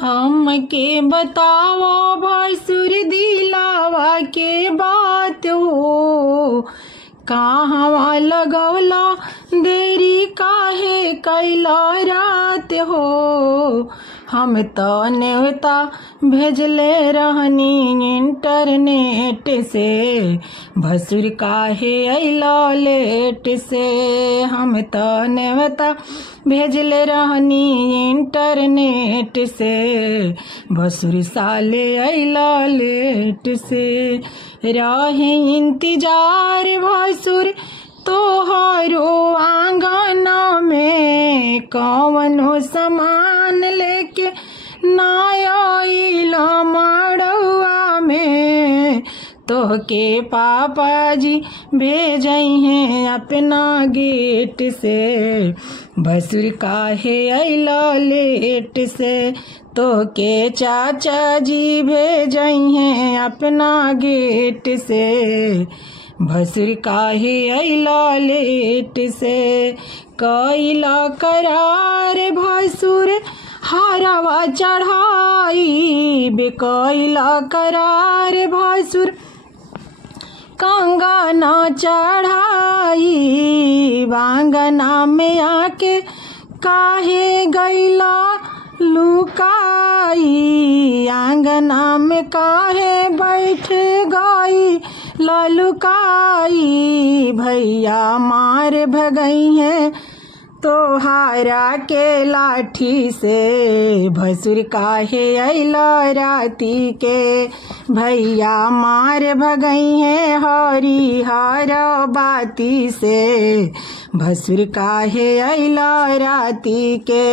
हमके बताओ भसुर दिलावा के बात हो, कहवा लगौला देरी काहे कैला रात हो। हम तो न्योता भेजले रहनी इंटरनेट से, भसुर काहे अइला लेट से। हम तो न्योता भेजले रहनी इंटरनेट से, भसुर साले अइला लेट से। रहे इंतजार भसुर तोहरो आंगन में, कवनो सामान लेके ना आइला मड़ुआ में। तोहके पापा जी भेजही अपना गेट से, भसुर काहे अइला लेट से। तोहके चाचा जी भेजही अपना गेट से, भसुर काहे अइला लेट से। कैला करार भसुर हारवा चढ़ाई, कैला करार भसुर कंगना चढ़ाई। बांगना में आके काहे गैला लुकाई, आंगना में काहे बैठ गई ललुकाई। भैया मार भगई है तोहारा के लाठी से, भसुर काहे अइला राती के। भैया मार भगई है हरिहर बाती से, भसुर काहे अइला राती के।